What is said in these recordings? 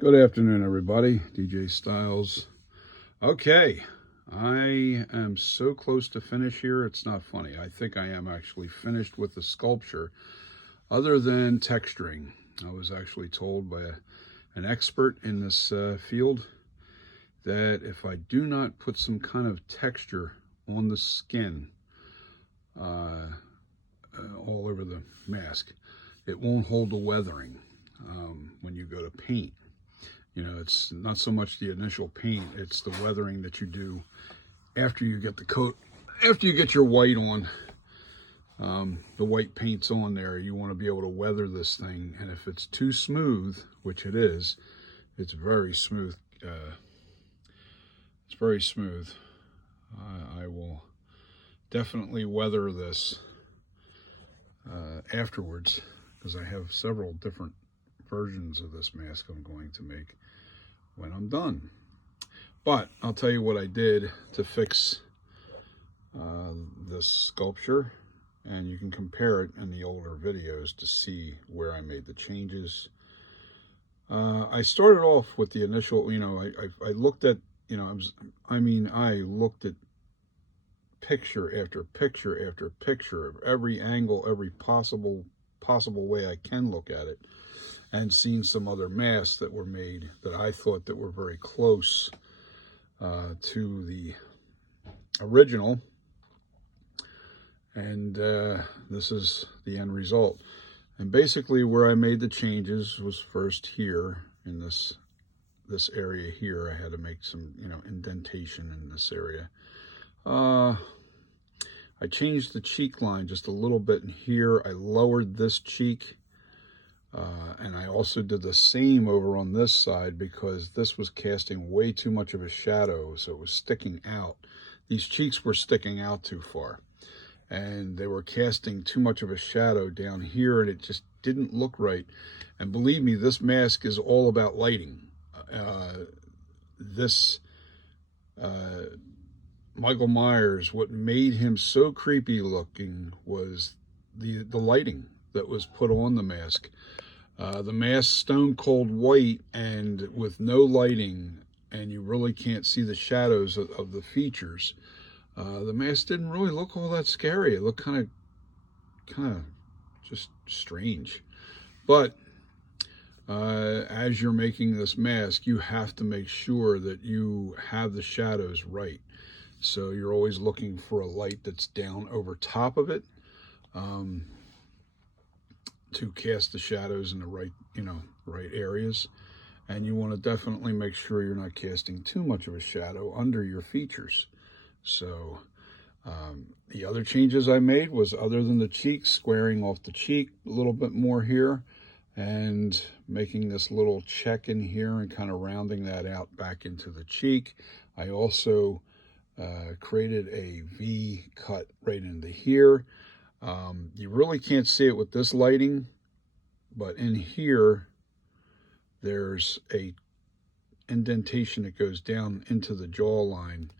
Good afternoon, everybody. DJ Styles. Okay, I am so close to finish here, it's not funny. I think I am actually finished with the sculpture, other than texturing. I was actually told by an expert in this field that if I do not put some kind of texture on the skin all over the mask, it won't hold the weathering when you go to paint. You know, it's not so much the initial paint, it's the weathering that you do after you get the coat, after you get your white on, the white paint's on there. You want to be able to weather this thing, and if it's too smooth, which it is, it's very smooth. It's very smooth. I will definitely weather this afterwards, because I have several different versions of this mask I'm going to make when I'm done. But I'll tell you what I did to fix this sculpture, and you can compare it in the older videos to see where I made the changes. I started off with the initial, I looked at, I looked at picture after picture after picture of every angle, every possible way I can look at it, and seen some other masks that were made that I thought that were very close to the original, and this is the end result. And basically where I made the changes was first here in this area here. I had to make some indentation in this area. I changed the cheek line just a little bit in here. I lowered this cheek. And I also did the same over on this side, because this was casting way too much of a shadow, so it was sticking out. These cheeks were sticking out too far, and they were casting too much of a shadow down here, and it just didn't look right. And believe me, this mask is all about lighting. Michael Myers, what made him so creepy looking was the lighting that was put on the mask. The mask stone cold white and with no lighting, and you really can't see the shadows of the features. The mask didn't really look all that scary. It looked kind of just strange. But as you're making this mask, you have to make sure that you have the shadows right. So you're always looking for a light that's down over top of it, to cast the shadows in the right, right areas. And you want to definitely make sure you're not casting too much of a shadow under your features. So the other changes I made was, other than the cheek, squaring off the cheek a little bit more here, and making this little check in here and kind of rounding that out back into the cheek. I also created a V cut right into here. You really can't see it with this lighting, but in here there's a indentation that goes down into the jawline.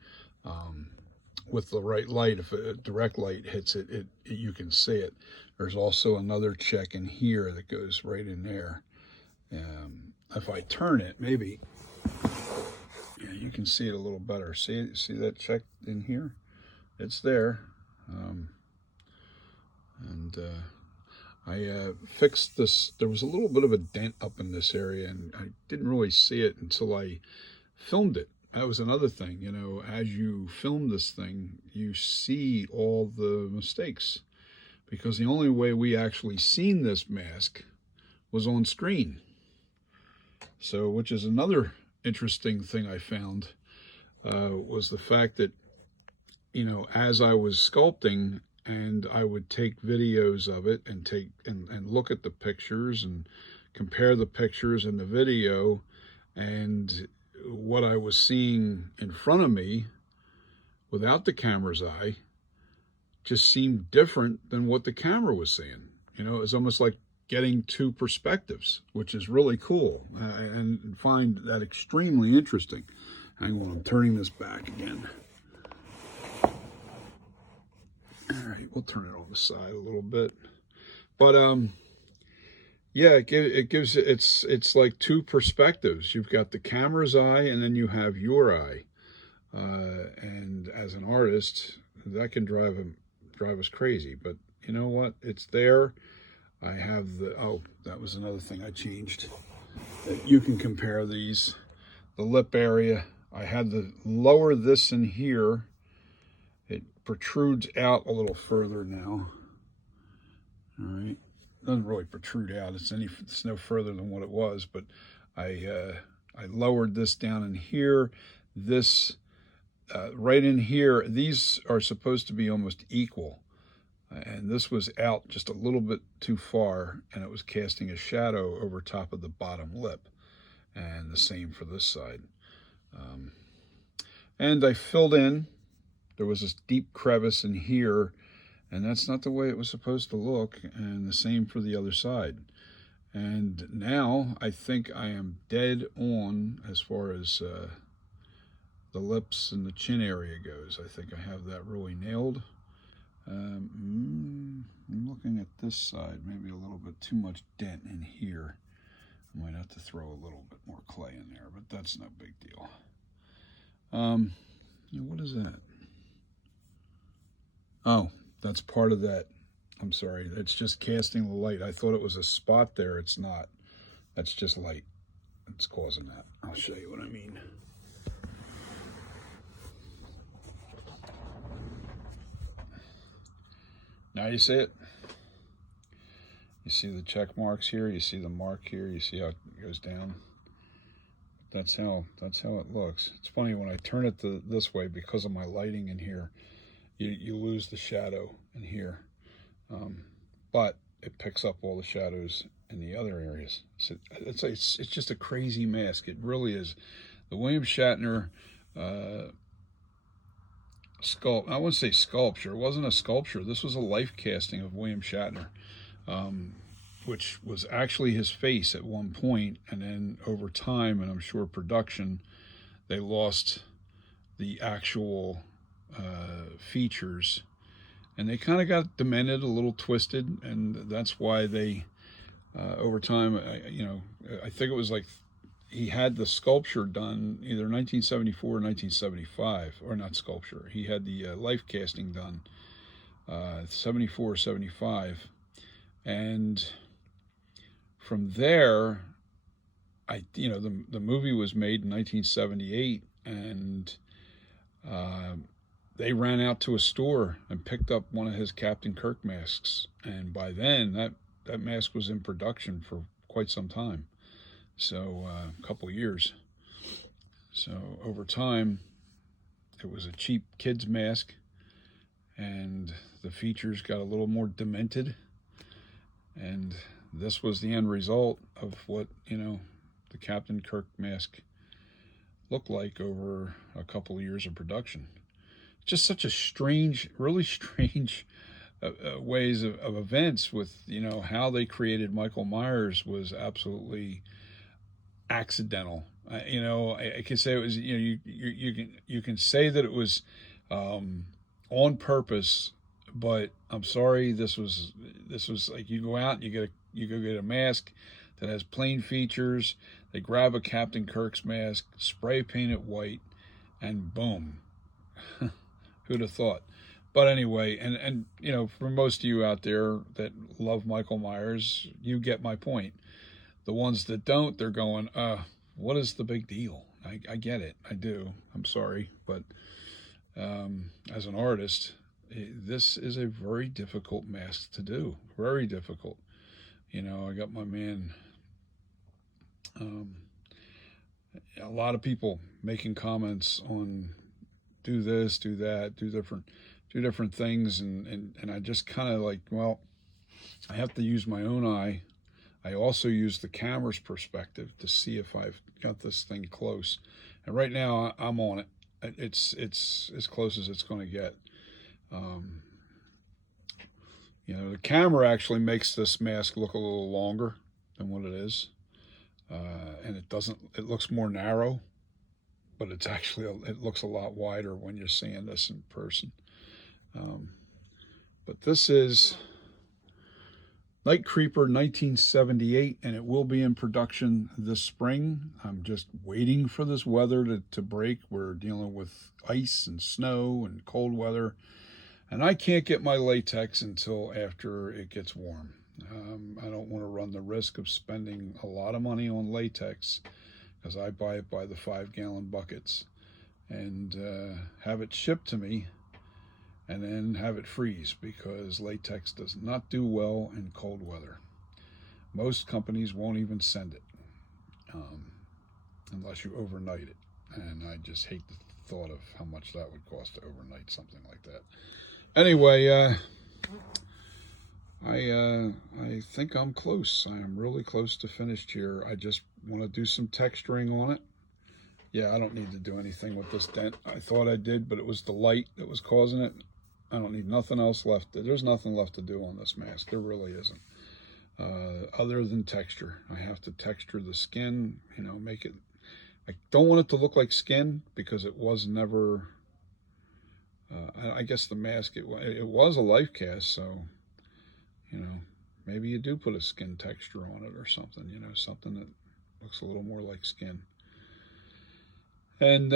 With the right light, if a direct light hits it, you can see it. There's also another check in here that goes right in there. If I turn it, maybe, yeah, you can see it a little better. See that check in here? It's there. I fixed this. There was a little bit of a dent up in this area, and I didn't really see it until I filmed it. That was another thing, as you film this thing, you see all the mistakes, because the only way we actually seen this mask was on screen. So, which is another interesting thing I found, was the fact that, as I was sculpting, and I would take videos of it and look at the pictures and compare the pictures and the video, and what I was seeing in front of me without the camera's eye just seemed different than what the camera was seeing. It's almost like getting two perspectives, which is really cool, and find that extremely interesting. Hang on, I'm turning this back again. All right, we'll turn it on the side a little bit. But Yeah, it's like two perspectives. You've got the camera's eye, and then you have your eye. And as an artist, that can drive us crazy. But you know what? It's there. I have the oh, that was another thing I changed. You can compare these. The lip area. I had to lower this in here. It protrudes out a little further now. All right, doesn't really protrude out. It's no further than what it was, but I lowered this down in here. This right in here. These are supposed to be almost equal, and this was out just a little bit too far, and it was casting a shadow over top of the bottom lip. And the same for this side. Um, and I filled in. There was this deep crevice in here, and that's not the way it was supposed to look, and the same for the other side. And now I think I am dead on as far as the lips and the chin area goes. I think I have that really nailed. I'm looking at this side, maybe a little bit too much dent in here. I might have to throw a little bit more clay in there, but that's no big deal. What is that? Oh, that's part of that. I'm sorry. It's just casting the light. I thought it was a spot there. It's not. That's just light. It's causing that. I'll show you what I mean. Now you see it. You see the check marks here. You see the mark here. You see how it goes down. That's how it looks. It's funny when I turn it this way because of my lighting in here. You lose the shadow in here, but it picks up all the shadows in the other areas. So it's just a crazy mask. It really is. The William Shatner I wouldn't say sculpture. It wasn't a sculpture. This was a life casting of William Shatner, which was actually his face at one point, and then over time, and I'm sure production, they lost the actual features, and they kind of got demented, a little twisted, and that's why they, over time, I think it was like he had the sculpture done either 1974 or 1975, or not sculpture. He had the life casting done 74 or 75, and from there, the movie was made in 1978, and they ran out to a store and picked up one of his Captain Kirk masks, and by then that mask was in production for quite some time, so a couple years. So over time, it was a cheap kid's mask, and the features got a little more demented, and this was the end result of what the Captain Kirk mask looked like over a couple of years of production. Just such a strange, really strange ways of events with how they created Michael Myers was absolutely accidental. I can say it was you can say that it was on purpose, but I'm sorry, this was like you go out and you go get a mask that has plain features. They grab a Captain Kirk's mask, spray paint it white, and boom. Who'd have thought? But anyway, and for most of you out there that love Michael Myers, you get my point. The ones that don't, they're going, what is the big deal? I get it. I do. I'm sorry. But as an artist, this is a very difficult mask to do. Very difficult. I got my man, a lot of people making comments on do this, do that, do different things, and I just kind of like, well, I have to use my own eye. I also use the camera's perspective to see if I've got this thing close. And right now I'm on it. It's as close as it's going to get. The camera actually makes this mask look a little longer than what it is, and it doesn't. It looks more narrow, but it's actually it looks a lot wider when you're seeing this in person. But this is NightCreeper 1978, and it will be in production this spring. I'm just waiting for this weather to break. We're dealing with ice and snow and cold weather, and I can't get my latex until after it gets warm. I don't want to run the risk of spending a lot of money on latex because I buy it by the 5-gallon buckets and have it shipped to me and then have it freeze, because latex does not do well in cold weather. Most companies won't even send it unless you overnight it, and I just hate the thought of how much that would cost to overnight something like that. Anyway, I think I'm close. I am really close to finished here. I just want to do some texturing on it. Yeah, I don't need to do anything with this dent. I thought I did, but it was the light that was causing it. I don't need nothing else left. There's nothing left to do on this mask. There really isn't. Other than texture. I have to texture the skin, make it. I don't want it to look like skin because it was never, I guess the mask, it was a life cast, so, maybe you do put a skin texture on it or something, something that looks a little more like skin. And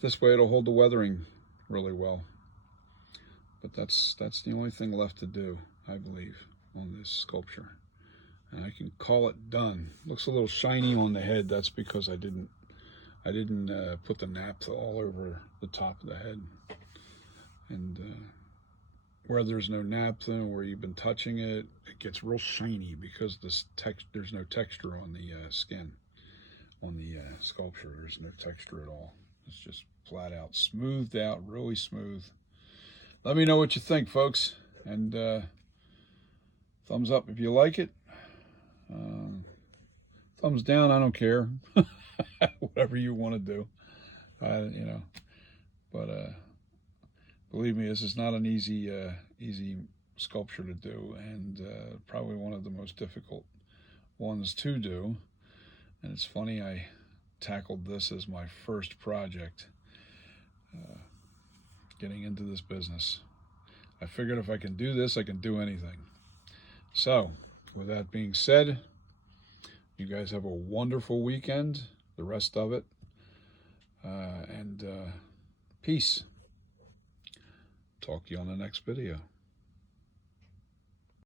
this way it'll hold the weathering really well. But that's the only thing left to do, I believe, on this sculpture. And I can call it done. Looks a little shiny on the head. That's because I didn't put the naphtha all over the top of the head. And where there's no naphtha, where you've been touching it, it gets real shiny because there's no texture on the skin. On the sculpture, there's no texture at all. It's just flat out smoothed out, really smooth. Let me know what you think, folks, and thumbs up if you like it. Thumbs down, I don't care. Whatever you want to do, But believe me, this is not an easy sculpture to do, and probably one of the most difficult ones to do. And it's funny, I tackled this as my first project, getting into this business. I figured if I can do this, I can do anything. So, with that being said, you guys have a wonderful weekend, the rest of it, and peace. Talk to you on the next video.